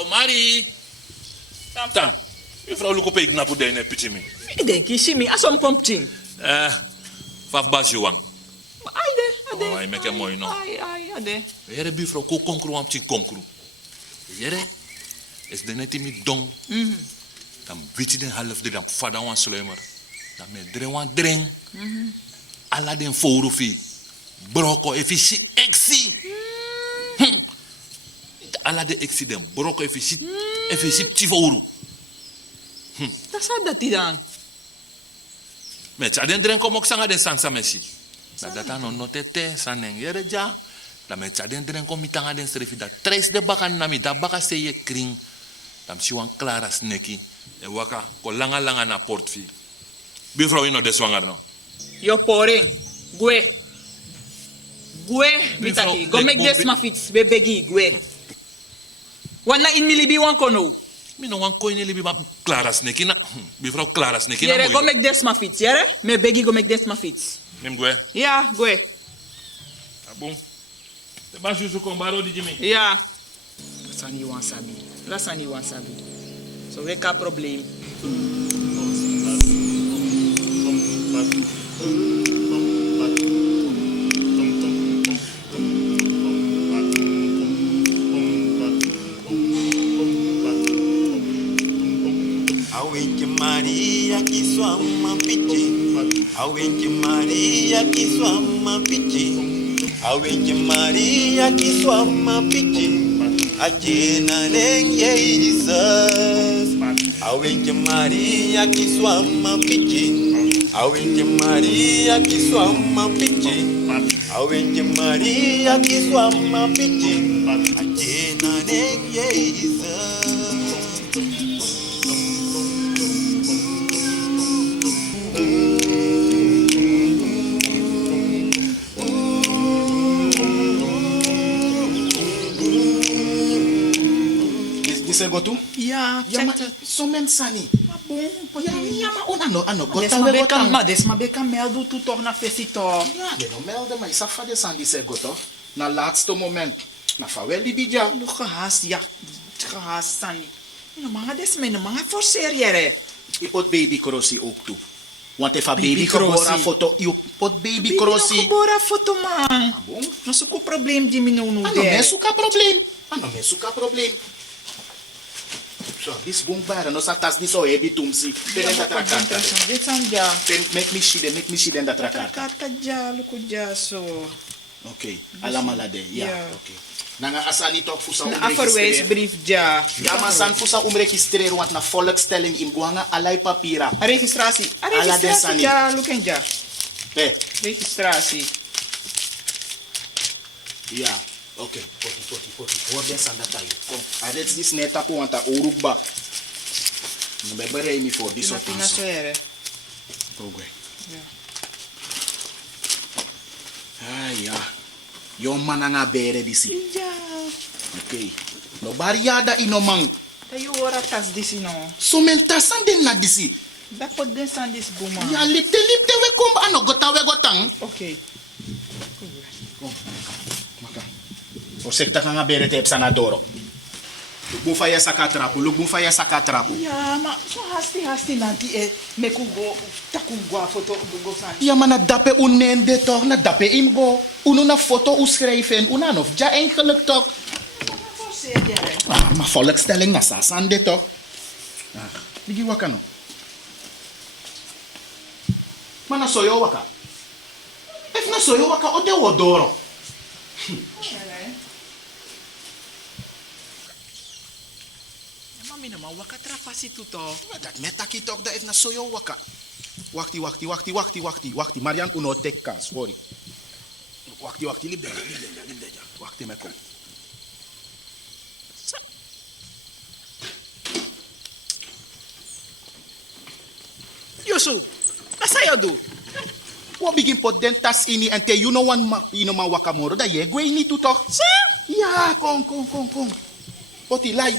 Mevrouw Marie. Tam. Mevrouw Lukope ik napu de ne pitimi. Ik denk, Shimi, asom komt ching. Faf Basjuwang. Ade. Oh, hij maakt het mooi nog. Ade. Jere buurvrouw ko konkru am ching konkru. Jere is de net mi dong. Dan weet je den half de dan vader wan sluimer. Dan met dren wan dren. Alla den forufi. Broko efisi exi. Alla de exi den broko efisi tiforu. Dat is dat die dan. Met aden dren kom ook sanga den sansa messi. Dat ano notete saneng jere ja. Dan met aden dren kom mitanga den strefi dat tres de bakan nami da baka se ye kring. Dan si wan klara sneki. E waka ko langa na portfi. Buurvrouw ino de zwanger no. Yo poring. Gwe, mitaki. Go make this my fits. Bebegi, gwe. Wana in milibi wan kono. Mi no wan koine libi ma klara sneki na. Buurvrouw klara sneki na. Yere, go make this my fits, yere? Me begi go make this my fits. Mim gwe. Ja, gwe. Abon. De basu su kombaro di jimi. Ja. Lasani wan sabi. So we ka probleem. Awente Maria que sua mãe pedi. Awente Maria que sua mãe pedi. Awente Maria que sua mãe pedi. Ajena nem Jesus. Awente Maria que sua mãe pedi. Awente Maria que sua mãe pedi. Awente Maria que sua mãe pedi. Ajena nem Jesus. Dise gotu? Ja, Yama check so men sani. Bom, Yama ano gota Desma we beka, gota. desma beka meldu tu toch na fesitor. Ja, de no melde maar isa fa de san dise goto. Na laatste moment. Na fa wel libija. Lu gehas, ja, gehas sani. No mga desma, no mga forceer yere. Ipot baby krosi ook toe. Want if a Baby baby geboren krosi. foto, you pot baby krosi. Bora foto man. Bom, No suko probleem di minunu ano de. men suka probleem. Ano men suka probleem. So, this bong bara no sa tas this o ebi tumsi. Tenen da trakata. Dit ja. Make me shiden da trakata. Kata ja, luku ja so. Okay, alamalade. Ja, Ja. okay. Nanga asani toch fusa Na afverwijsbrief ja. Ja, maar san fusa registreren want na volkstelling in guanga alai papira. Registratie. Ala de sani. Ja, luken ja. Eh, Registratie. ja. Okay, poti. Hoor den san dat ayo. Kom, adets dis neta po want a orukba. No be bere mi for dis of Pina so ere. Ogwe. Ja. Ah, ja. Yo mananga bere disi. Ja. Okay. No bariada inomang. Tayo ora tas disi no. So men tasan den na disi. Dapat din san dis buma. Ja, lip de we kom ano gota we gotang. Okay. Maka. O sekta ka nga bere te sanadoro. Lugbu fa ya sakatrapo. Ja, maar zo hasti nanti me kugo takugwa foto bugo san. Ja, maar na dape unende toch, na dape imbo. Uno na foto schrijven, una of ja eigenlijk toch. Forceer jere. Ah, maar volkstelling na sasande toch. Ah, bigi waka no. Maar na soyo waka. If na soyo waka, o de wodoro. Mami naman waka trafasi tuto. Dat metaki toch, dat is na soyo waka. Wachti. Marian, uno tek kans, sorry. Wachti, libdeja. Wachti, me kom. Yosu, wat sa yo do? Wat begin pot den tas ini en te you know one man wakamoro da ye gwe ni tu toch. Sa? Ja, kom. Poti, lai.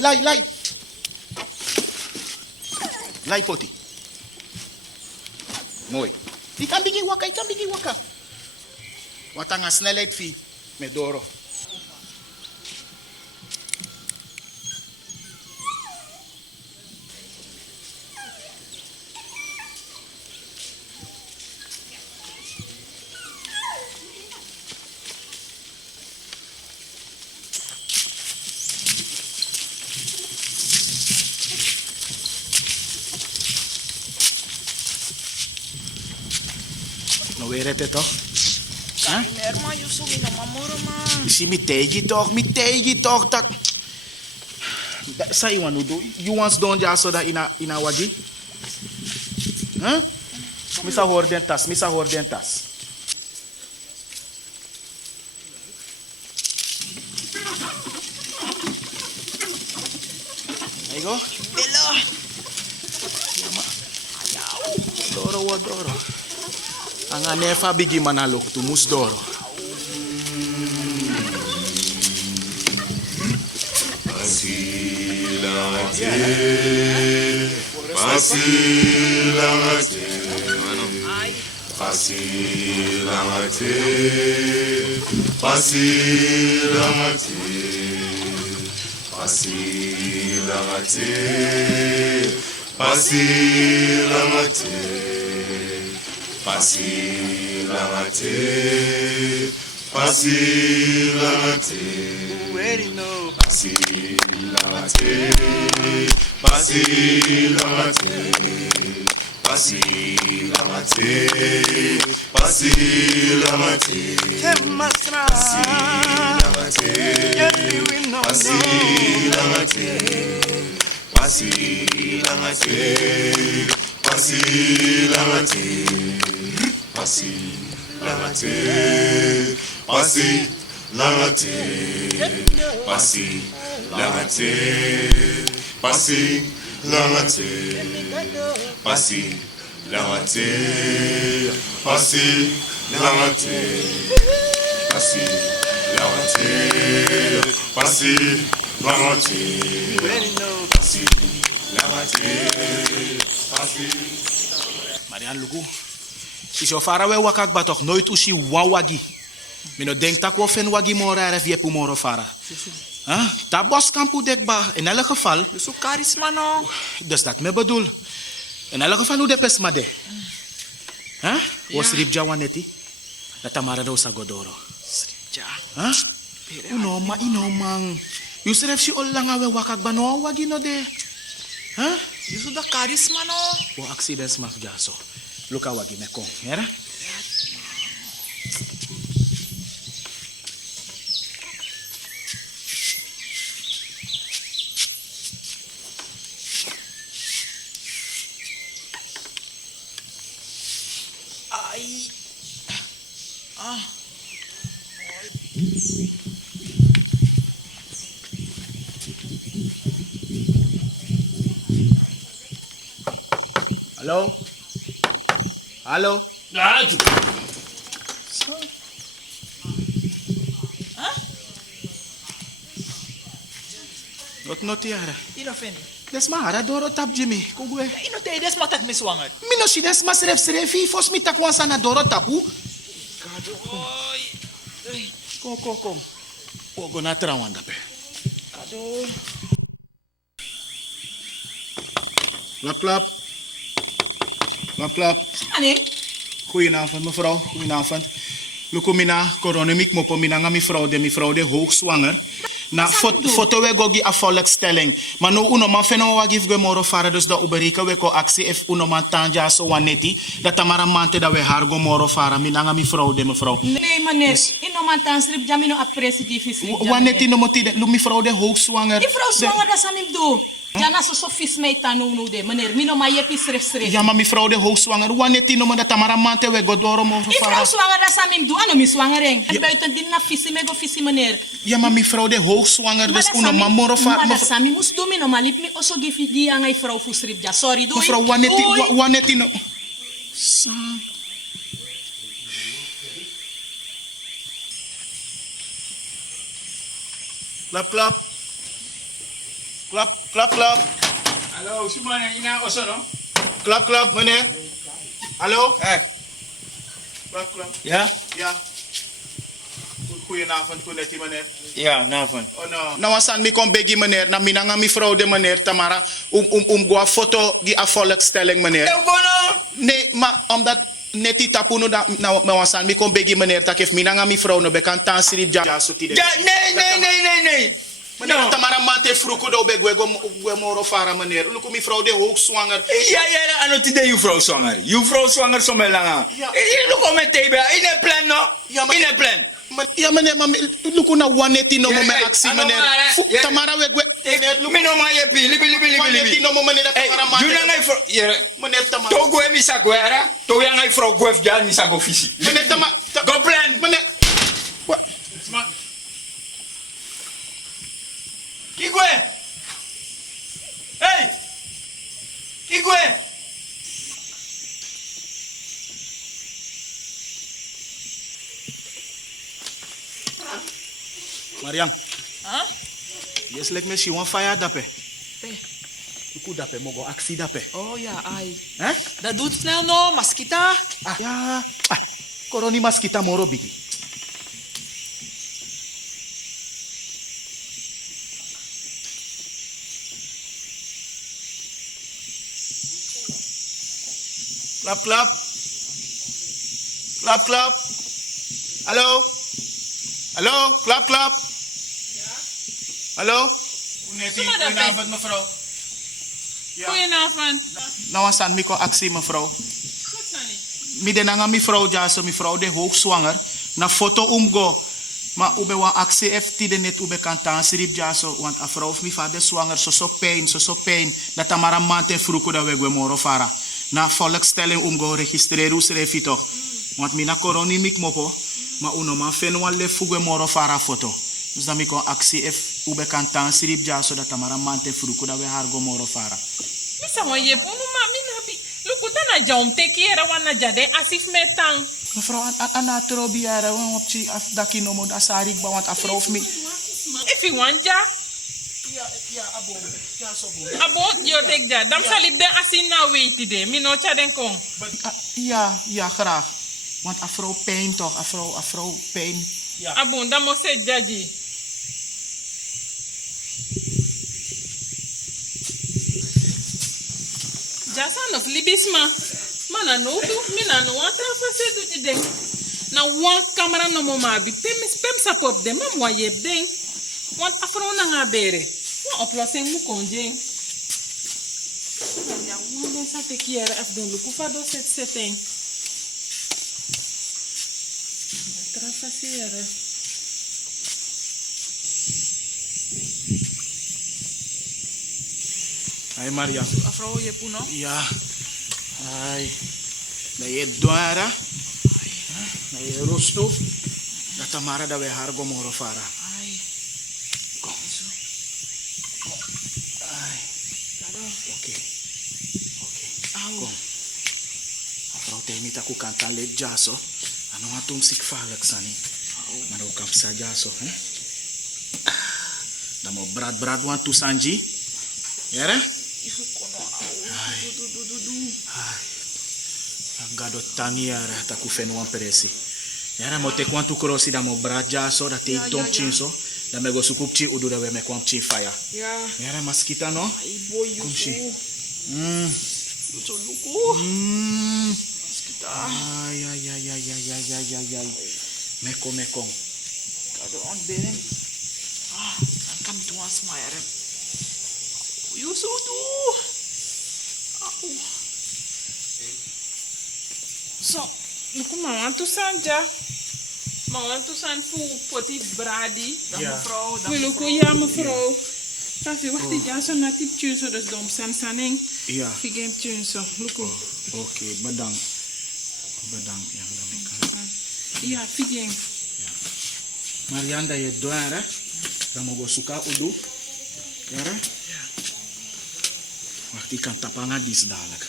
Lai poti. Mooi. Ik kan begin waka. Wat aan snelheid fi met doro. No weer het toch? Meneer, maar je zo min mamoro man. Si mi tegi toch tak. Say you want to do? You want don ja so dat ina wagi? Huh? Misa hoor den tas. There you go. Bella. Doro. Anga nefa bigi manalok tu mus doro. Marian Lugu. Is jouw vader wel wakak ba toch nooit usi wawagi. Mino denk tak wo fen wagi mora ref je moro fara. Ta bos kampu dek ba in elk geval. Je zo charisma no. Dus dat me bedoel. In elk geval hoe de pes ma de. Was rip jawan neti. Dat tamara do sagodoro. Ja. Uno man. You seref si olanga we wakak ba no wagi no de. Je zo da charisma no. O accidents maf jaso. Luka wagi me kon, era? Ai. Hallo? Rádio. Wat notiara? Ino feni. Des ma hara doro tap Jimmy. Kugwe. Ino te des matak me swanger. Mino si des ma srefi fos mi takwan sana doro tapu. Kado. Oi. Kom. Ogo na trawanda pe. Kado. Klap. Aning. Goedenavond mevrouw, goedenavond. Lukumina coronamiek mopo mina nga mevrouw de hoogzwanger. Na foto we gogi a volkstelling. Maar no uno man feno wa give moro fara dus da uberika we ko actie if uno man tanja so waneti. Dat tamara mante da we haar go moro fara mina nga mevrouw. Nee meneer, ino man tan strip jamino appreci difficile. Waneti no moti de mevrouw de hoogzwanger. Die vrouw zwanger dat samim do. Jana so vis mij tanu de meneer, mino ma yepi stref. Ja maar mevrouw de hoogzwanger. Waneti no man dat tamara mante we go doro moro Die fara. vrouw zwanger dat samim do, ano mi zwangering. En buiten din na visi me go visi meneer. Ja maar mevrouw de hoogzwanger dus uno man moro fara. Maar dat samim mus do mino ma lip mi oso give di angai vrouw fu strip ja. Sorry doei. Mevrouw waneti no. Sa. Klap. Hallo, sumana ina oso no? Klap, meneer. Hallo? Klap. Ja? Ja. Goedenavond, Kunetti, meneer. Ja, navond. Oh no. Nou, wasan mi kom begi, meneer. Na minanga mi vrouw de meneer Tamara. Go a foto die a volkstelling, meneer. Nee, maar omdat net die tapuno da na wasan mi kom begi, meneer. Tak heeft minanga mi vrouw no bekant tan sirip ja so tide. Ja, nee. Meneer, dat Tamara mante fruko do be gwe moro fara meneer. Luku mevrouw de hoogzwanger. Ja, ano tide juffrouw zwanger. Juffrouw zwanger zo melanga. Ja. Look om met tebe. In een plan no. Ja, maar- In een plan. Ja meneer, maar luku na waneti no mo me Ja, aksi ano meneer. maar, Fu- ja. Tamara we gwe. Meneer, luku Mino ma ye pi. Libi. waneti no mo meneer dat Hey, Tamara mante. you nang for yeah. Meneer Tamara. To go mi sa go era. To yang ai vrouw go ja mi sa go fisi. Meneer Tamara. Go plan. Meneer. Wa- Kigwe. Hey. Kigwe. Mariang. Huh? Yes, like me she want fire dape. Pe. Luku dape mogo aksi dape. Oh ja, ai. Hè? Dat doet snel no, maskita. Ah, ja. Ah, koroni maskita moro bigi. Klap, klap. Klap, klap. Hallo? Hallo? Klap, klap. Hallo? Goedenavond, mevrouw. Ja. Goedenavond. Nou, aan stand miko actie, mevrouw. Goed, Sunny. Midden aan mevrouw Jaso, mevrouw de hoogzwanger. Na foto umgo. Maar ube wan actie heeft die net ube kan tansirip Jaso. Want a vrouw of mi vader zwanger, so pijn. Dat tamara mante fruko da we gwe moro fara. Na volkstelling umgo registreren usrefi toch. Want mina koroni mik mopo. Maar uno man fen wan le fugwe moro fara foto. Dus dan miko actie if ube kan tansirip Jaso dat tamara mante fruko da we hargo moro fara. Misa wa ye punu ma mina bi. Luku tana jom teki era wana jade asif metang. Mevrouw, aan het robiëren, want op af dat je noemt dat sarik, want afro of me. If you want ja, Ja, abo. Ja, zo bo. about yo tek ja. Dam salib den asin na wait de. Mi no cha den kong. Ja, graag. Want afro pijn toch, afro pijn. Abon dam mo se jaji. Jasan of libisma. Mana no do, mina no wan trafase do di den. Na wan camera no mo ma bi pem sa pop den, mam wa yeb den. Want afro na nga bere. Wan oplossing mu kon den. Ja, wan den sa te kiere af den luku fa do setting. Trafasere. Ay, Maria. Afro je puno. Ja. Ay. Na je doara. Na je rosto. Dat tamara da we hargo moro fara. Ai. Kom. Ay. Oké. Au. Kom. Afro te niet aku kantan le jaso. Ano atum sik falak sani. Maar ook op sa jaso, hè? Dan mo brad want tu sanji. Yara? Gado tangi yara taku fenu wan peresi. Yara mo te kwantu krosi da mo brad jaso da te dom chinso. Da me go sukup chi udu da we me kwam chi fire. Ja. Yara maskita no? Ai boy you. Kom si. Lucu lucu. Maskita. Ay. Meko. Kado on beren. Ah, dan kan mi tuan smayaren. You so do. Au. So, luku ma wan tu sanja. Ma wan tu san fu poti bradi. Dan Ja. mevrouw, dan Fu luku mevrouw. ja mevrouw. Tafi wachti jaso na tip tjunso dus dom sansaning. Ja. Figem tjunso. Luku. Oké, bedankt. Bedankt. Ja, dat ik kan. Ja, figem. Marianda je doara. Dan mo go suka udu. Yara? Ja. Wacht, ik kan tapanga dis dadelijk.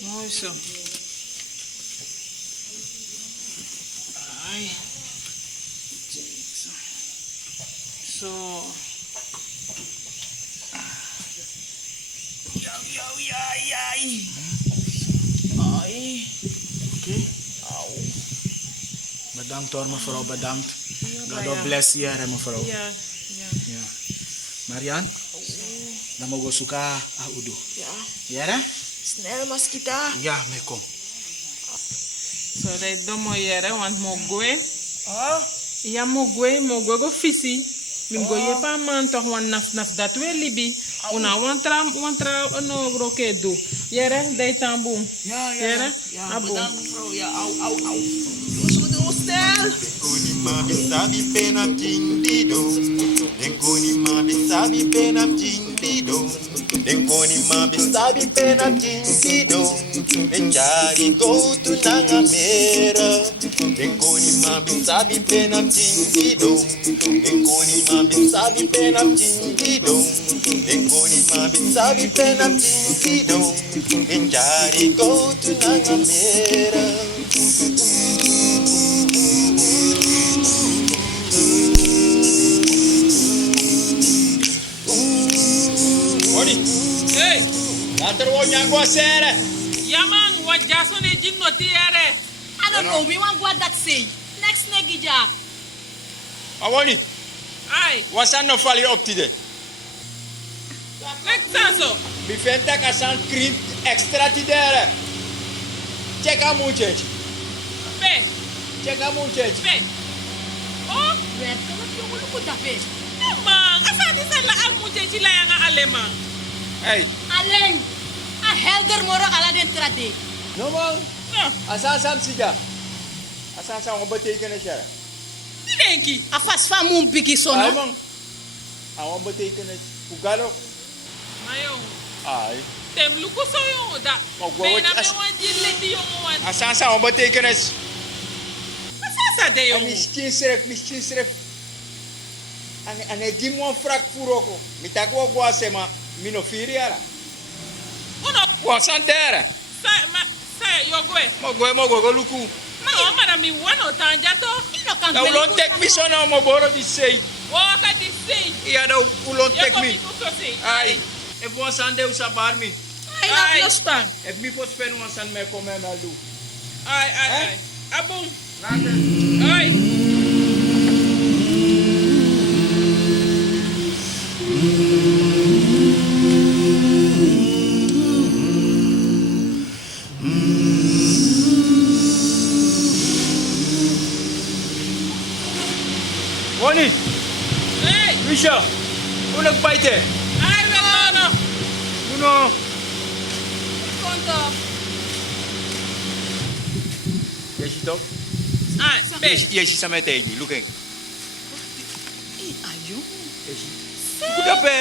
Mooi zo. Ai. Zo. Ai. Ai. Oké. Au. Bedankt hoor, mevrouw, bedankt. Ja, God bless je, hè, mevrouw. Ja. Ja. Marian, dan mo go suka udu. Ja. Yara? Snel maskita. Ja, me kom. So they domo yere want mo gwe. Oh, Ja mo gwe go fisi. Mim go ye pa man toch wan naf dat we libi. Una wantra no roke do. Yere dei tamboom. ja, Yere? Ja, Abo. bedankt mevrouw. Ja, au. Zo de hostel. Koni mabe sabi penam jindido. Den koni mabe sabi penam jindido. Den koni mabe sabi penam jindido. Den jari go to nangamera. Den koni mabe sabi penam jindido. Den koni mabe sabi penam jindido. Den koni mabe sabi penam jindido. Den jari go to nangamera. Woni, Hey, later wo nyangwa sere. yaman wa jaso ne jinno ti yere. I don't know. We want what that say. Next negija. Awoni, Ai, wasan no fali op tide. nek taso. Mi fenta ka san cream extra tidere. Check out muchech. Pe, Check out muchech. pe. Oh, Werken we jongen look at that. man, asa di sa la amuje ci la nga aleman. Hey, Alleen. A helder moro ala den trade. no man. No, Asan sam siga. Asan sam wat betekenen shara. denki. A fast van moon biggie so Ay no. man. Awon betekenen fugalo. Mayo, Ay. tem luku so yo da. Oh, Be what- na me as- wan jille di yo wan. Asan sam wat betekenen. Asa sa de yo. Misschien schrijf. En die man frak furoko. Mitak wo gwa sema minofiri ara. Uno, Wasan dere. sa yo gwe. Mo go luku. Ma o mara mi wano tanja to. Ino kan Da ulon tek mi so na mo boro di sei. Wo ka di sei. Iya da ulon Yo tek ko mi. mi tu so sei. Ai. E wasan de usa bar mi. Ay, Ay. na span. E mi fos pen wasan me come na du. Ai. Abum. Ai. Woni, Hey, Misha. Unak baite. ai we no. Uno. Konto. Yeshi tok. Ai, be. Yeshi sama teji. Lukeng. Ayo. Yeshi. Kuda pe.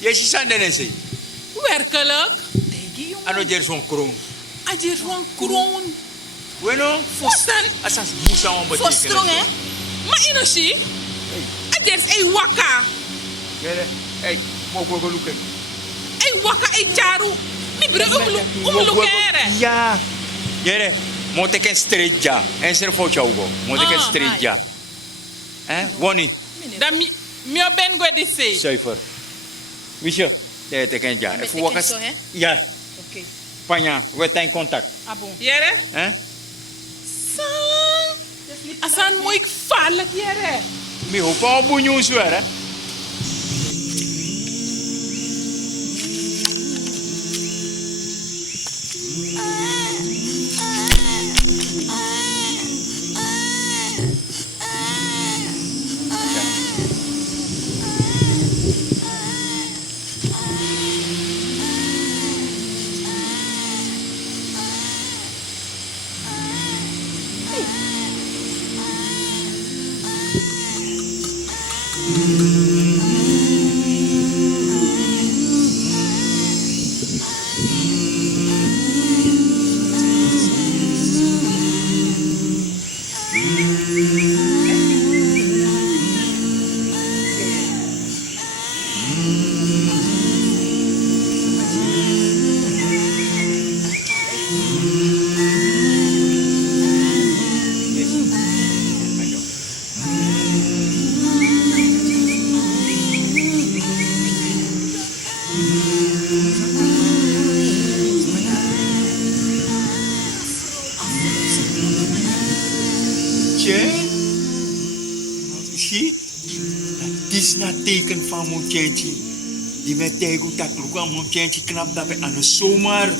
Yeshi sandene sei. Werkelijk. Tegi yung. Ano jer son kron. Ajir wan kroon. Bueno, Fostan. asas musa on betekenen. For strong, eh? Ma inoshi. Ajers ei waka. Gere. Hey, mo go lukeng. Ei waka ei charu. Mi bre umlu kere. Ja. Gere. Mo teken street ja. En ser fo chaugo. Mo teken Ah, street ja. Woni. Da mi o ben go di sei. Cijfer. Misha. Te teken ja. Met Even teken wakas. zo, hè? Ja. Okay. Panya, we zijn in contact. Abon. Yere? Hè? San. Asan mo ik falak yere. Mi hoop op een nieuws weer, hè? Zie, dat is na teken van Montjentje. Die met tegen dat luka Montjentje knap dat we aan de zomer.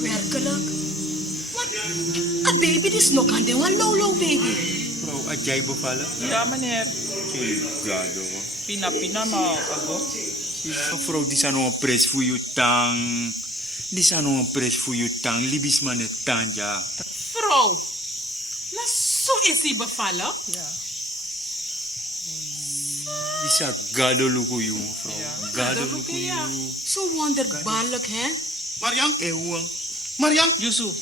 Werk Werkelijk? Want een baby is nog aan de een low baby. Vrouw, had jij bevallen? Ja, meneer. Gado. Pina maar ago. Vrouw, die zijn nog een prijs voor je tang. Die zijn nog een prijs voor je tang. Libis man het tanja. Vrouw, na zo is hij bevallen. Ja. Die zijn gado luku you, vrouw. Ja. Gado Gado luku luku, ja. you. Zo wonderbaarlijk, hè? Mariam, Ewang. Mariam, Yusuf.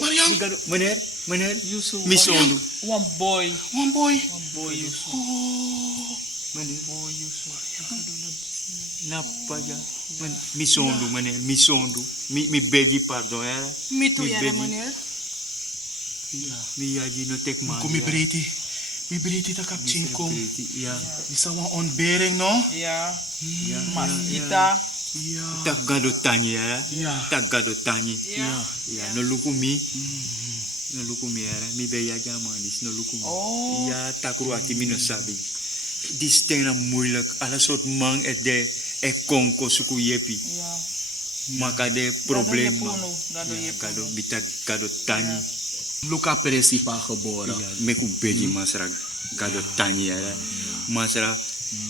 Mariam. Gado. Meneer. Yusuf. Misondu. One boy. One boy. One boy, Yusuf. Oh, Meneer. Boy, Yusuf. Napa ja. Misondu, meneer. Misondu. Mi begi pardon, ja. Me toe, Mi ja, baby. meneer. Mi yaji no tek man. kom mi breedte. Mi breedte tak kap chin kom. Ja. Di sa wan ontbering, no? Ja. Ja. Masita. Ja. Tak gado tanyi, ja. Ja. Tak gado tanyi. Ja. Ja, no luku mi. No luku mi, ja. Mi be ya man, dis no luku mi. Oh. Ja, takru ati mi no sabi. Die stenen moeilijk. Alle soort man de konko suku yepi. Ja. Maka de probleem. Gado je Gado bita gado tanyi. Luca Peresipa geboren. Ja, meku beji masra gado tanyi ya. Masra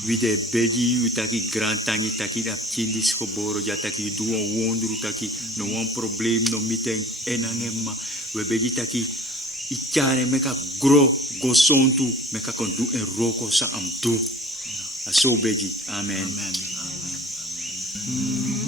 wide beji utaki grand tanyi taki da kindis geboren ja taki do een wonder taki no one probleem no meeting enangema we beji taki ichare meka grow go sontu meka kon do en roko sa am do. So beji. Amen. Amen. Mm.